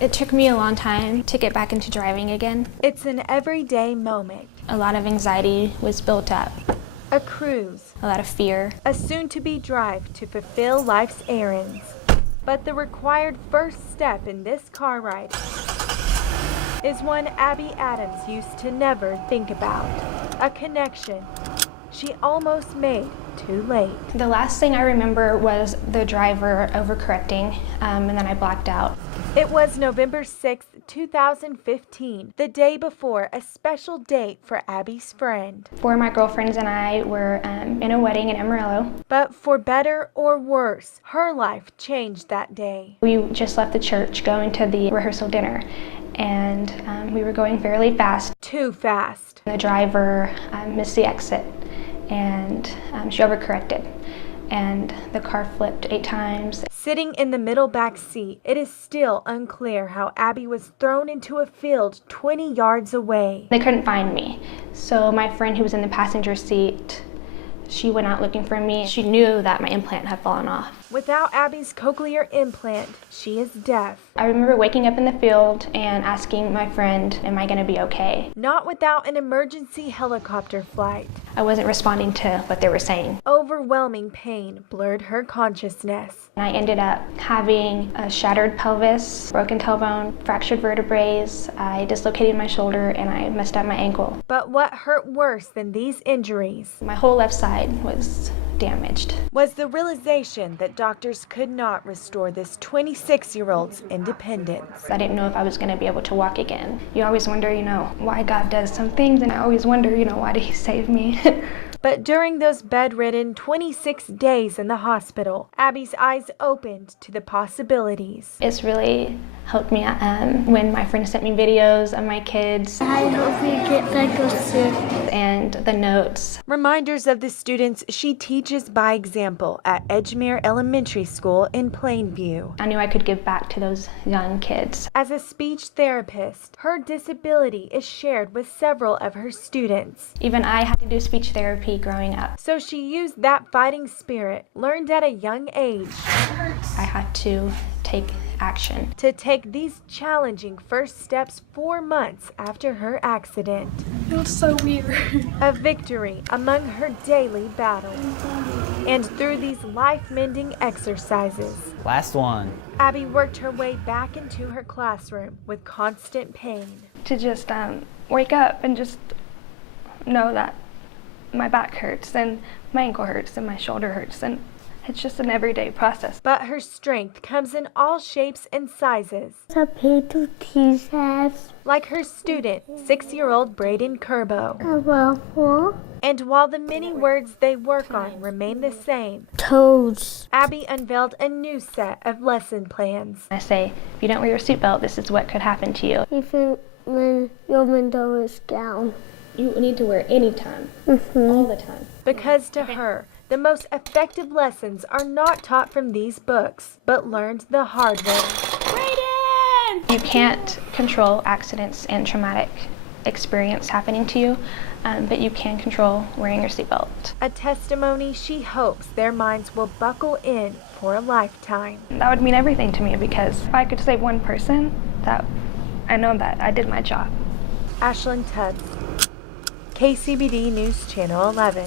It took me a long time to get back into driving again. It's an everyday moment. A lot of anxiety was built up, A cruise, a lot of fear. a soon-to-be drive to fulfill life's errands. But the required first step in this car ride is one Abbie Adams used to never think about. A connection she almost made too late. The last thing I remember was the driver overcorrecting, and then I blacked out. It was November 6th, 2015, the day before a special date for Abbie's friend. 4 of my girlfriends and I were in a wedding in Amarillo. But for better or worse, her life changed that day. We just left the church going to the rehearsal dinner, and we were going fairly fast. Too fast. The driver missed the exit, and she overcorrected, and the car flipped 8 times. Sitting in the middle back seat, it is still unclear how Abbie was thrown into a field 20 yards away. They couldn't find me, so my friend who was in the passenger seat, she went out looking for me. She knew that my implant had fallen off. Without Abbie's cochlear implant, she is deaf. I remember waking up in the field and asking my friend, am I going to be okay? Not without an emergency helicopter flight. I wasn't responding to what they were saying. Overwhelming pain blurred her consciousness. I ended up having a shattered pelvis, broken tailbone, fractured vertebrae. I dislocated my shoulder, and I messed up my ankle. But what hurt worse than these injuries My whole left side was damaged. was the realization that doctors could not restore this 26-year-old's independence. I didn't know if I was going to be able to walk again. You always wonder, why God does some things, and I always wonder, why did He save me? But during those bedridden 26 days in the hospital, Abbie's eyes opened to the possibilities. It's really helped me when my friends sent me videos of my kids I hope you get better soon. and the notes. Reminders of the students she teaches by example at Edgemere Elementary School in Plainview. I knew I could give back to those young kids. As a speech therapist, her disability is shared with several of her students. Even I had to do speech therapy growing up. So she used that fighting spirit, learned at a young age, I had to take action. to take these challenging first steps 4 months after her accident. Feels so weird. A victory among her daily battles. And through these life-mending exercises, Last one. Abbie worked her way back into her classroom with constant pain. To just wake up and just know that my back hurts and my ankle hurts and my shoulder hurts, and it's just an everyday process. But her strength comes in all shapes and sizes. The paper pieces. Like her student, 6-year-old Braden Kerbo. A waffle. And while the many words they work on remain the same, Toads. Abbie unveiled a new set of lesson plans. I say, if you don't wear your seatbelt, this is what could happen to you. Even when your window is down. You need to wear any time, all the time. Because to her, the most effective lessons are not taught from these books, but learned the hard way. You can't control accidents and traumatic experience happening to you, but you can control wearing your seatbelt. A testimony she hopes their minds will buckle in for a lifetime. That would mean everything to me, because if I could save one person, that I know that I did my job. Ashlyn Tubbs, KCBD News Channel 11.